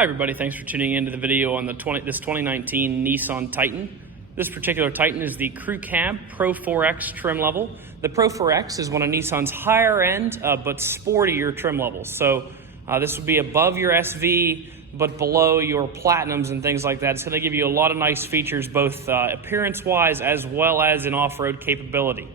Hi everybody, thanks for tuning into the video on this 2019 Nissan Titan. This particular Titan is the Crew Cab Pro-4X trim level. The Pro-4X is one of Nissan's higher end but sportier trim levels. So this would be above your SV but below your Platinums and things like that. It's going to give you a lot of nice features both appearance-wise as well as in off-road capability.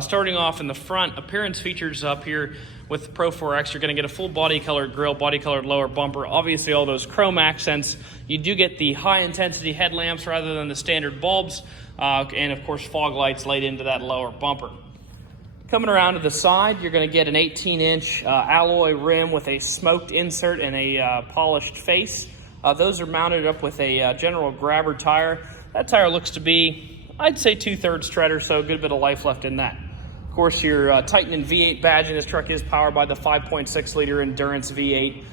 Starting off in the front, appearance features up here with the Pro-4X, you're going to get a full body-colored grille, body-colored lower bumper, obviously all those chrome accents. You do get the high-intensity headlamps rather than the standard bulbs, and of course fog lights laid into that lower bumper. Coming around to the side, you're going to get an 18-inch alloy rim with a smoked insert and a polished face. Those are mounted up with a general grabber tire. That tire looks to be, I'd say, 2/3 tread or so, a good bit of life left in that. Of course, your Titan and V8 badge in this truck is powered by the 5.6-liter Endurance V8.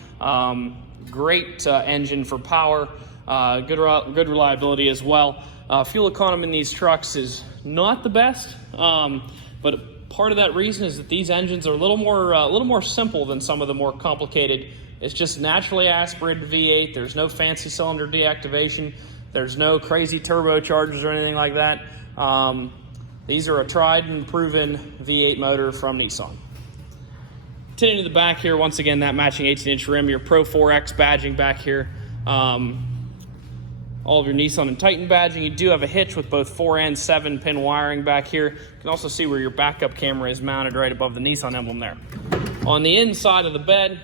Great engine for power, good reliability as well. Fuel economy in these trucks is not the best, but part of that reason is that these engines are a little more simple than some of the more complicated. It's just naturally aspirated V8. There's no fancy cylinder deactivation. There's no crazy turbochargers or anything like that. These are a tried and proven V8 motor from Nissan. Continuing to the back here, once again, that matching 18-inch rim, your Pro-4X badging back here. All of your Nissan and Titan badging. You do have a hitch with both 4 and 7-pin wiring back here. You can also see where your backup camera is mounted right above the Nissan emblem there. On the inside of the bed,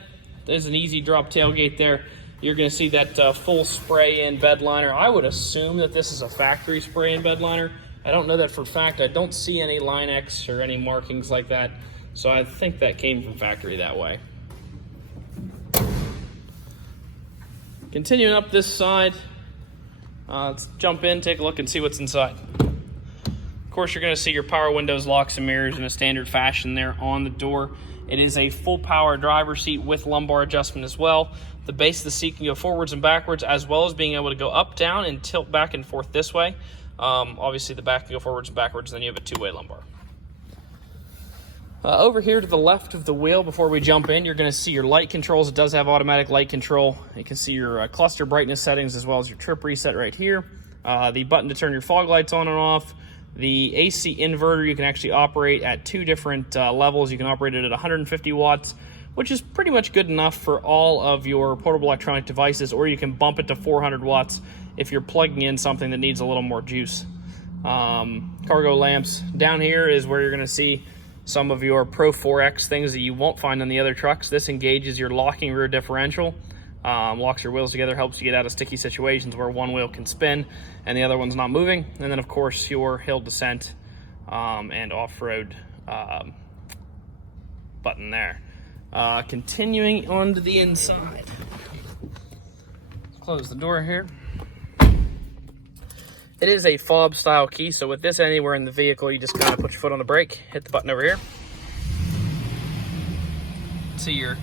there's an easy drop tailgate there. You're going to see that full spray-in bed liner. I would assume that this is a factory spray-in bed liner. I don't know that for a fact. I don't see any Line X or any markings like that, so I think that came from factory that way. Continuing up this side, let's jump in, take a look, and see what's inside. Of course, you're going to see your power windows, locks, and mirrors in a standard fashion there on the door. It is a full power driver's seat with lumbar adjustment as well. The base of the seat can go forwards and backwards, as well as being able to go up, down, and tilt back and forth this way. Obviously, the back can go forwards and backwards, and then you have a two-way lumbar. Over here to the left of the wheel, before we jump in, you're going to see your light controls. It does have automatic light control. You can see your cluster brightness settings as well as your trip reset right here. The button to turn your fog lights on and off. The AC inverter, you can actually operate at 2 different levels. You can operate it at 150 watts, which is pretty much good enough for all of your portable electronic devices, or you can bump it to 400 watts if you're plugging in something that needs a little more juice. Cargo lamps. Down here is where you're going to see some of your Pro-4X things that you won't find on the other trucks. This engages your locking rear differential, locks your wheels together, helps you get out of sticky situations where one wheel can spin and the other one's not moving. And then, of course, your hill descent and off-road button there. Continuing on to the inside. Close the door here. It is a fob style key, so with this anywhere in the vehicle, you just kind of put your foot on the brake, hit the button over here. See your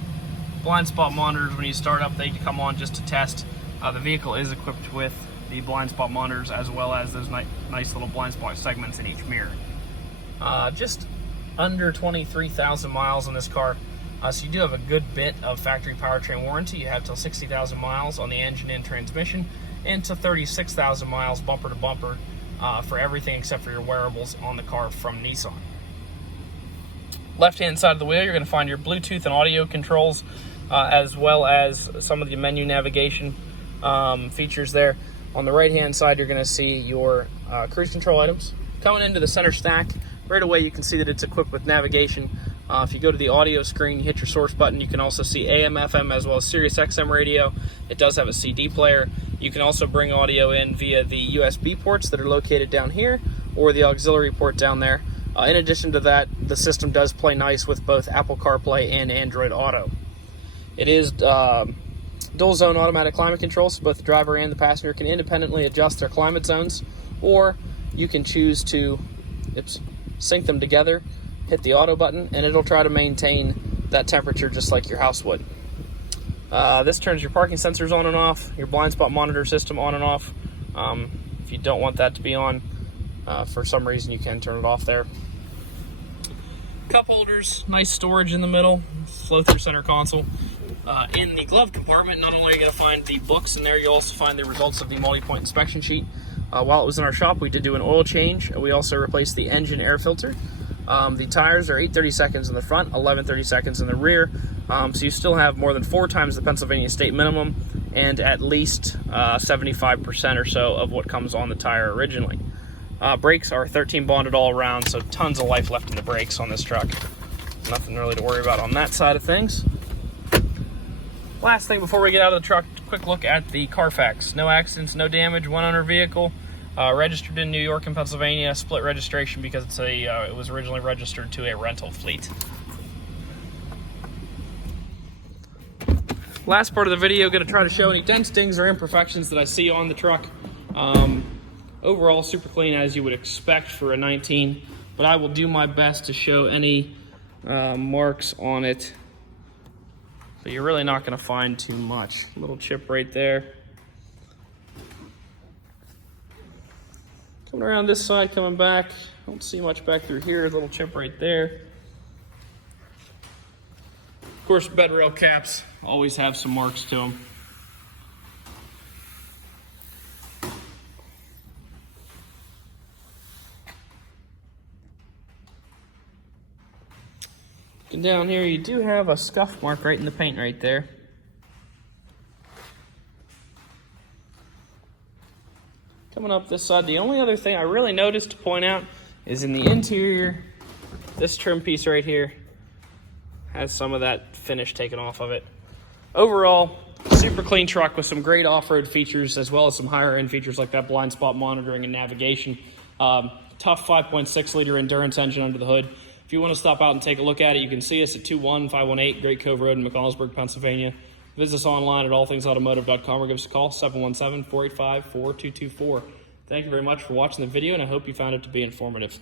blind spot monitors when you start up, they come on just to test. The vehicle is equipped with the blind spot monitors as well as those nice little blind spot segments in each mirror. Just under 23,000 miles on this car. So you do have a good bit of factory powertrain warranty. You have till 60,000 miles on the engine and transmission, and to 36,000 miles bumper to bumper for everything except for your wearables on the car from Nissan. Left-hand side of the wheel, you're going to find your Bluetooth and audio controls, as well as some of the menu navigation features there. On the right-hand side, you're going to see your cruise control items. Coming into the center stack, right away you can see that it's equipped with navigation. If you go to the audio screen, you hit your source button, you can also see AM, FM, as well as Sirius XM radio. It does have a CD player. You can also bring audio in via the USB ports that are located down here, or the auxiliary port down there. In addition to that, the system does play nice with both Apple CarPlay and Android Auto. It is dual zone automatic climate control, so both the driver and the passenger can independently adjust their climate zones, or you can choose to sync them together, hit the auto button, and it'll try to maintain that temperature just like your house would. This turns your parking sensors on and off, your blind spot monitor system on and off. If you don't want that to be on, for some reason you can turn it off there. Cup holders, nice storage in the middle, flow through center console. In the glove compartment, not only are you going to find the books in there, you'll also find the results of the multi-point inspection sheet. While it was in our shop, we did do an oil change. We also replaced the engine air filter. The tires are 8/32 in the front, 11/32 in the rear. So you still have more than 4 times the Pennsylvania state minimum and at least 75% or so of what comes on the tire originally. Brakes are 13 bonded all around, so tons of life left in the brakes on this truck. Nothing really to worry about on that side of things. Last thing before we get out of the truck, quick look at the Carfax. No accidents, no damage, one owner vehicle. Registered in New York and Pennsylvania, split registration because it's it was originally registered to a rental fleet. Last part of the video, going to try to show any dents, dings, or imperfections that I see on the truck. Overall, super clean as you would expect for a 19, but I will do my best to show any marks on it. But you're really not going to find too much. Little chip right there. Coming around this side, coming back, don't see much back through here. A little chip right there. Of course, bed rail caps always have some marks to them. And down here, you do have a scuff mark right in the paint right there. Coming up this side, the only other thing I really noticed to point out is in the interior, this trim piece right here has some of that finish taken off of it. Overall, super clean truck with some great off-road features as well as some higher end features like that blind spot monitoring and navigation. Tough 5.6 liter endurance engine under the hood. If you want to stop out and take a look at it, you can see us at 21518 Great Cove Road in McConnellsburg, Pennsylvania. Visit us online at allthingsautomotive.com or give us a call, 717-485-4224. Thank you very much for watching the video, and I hope you found it to be informative.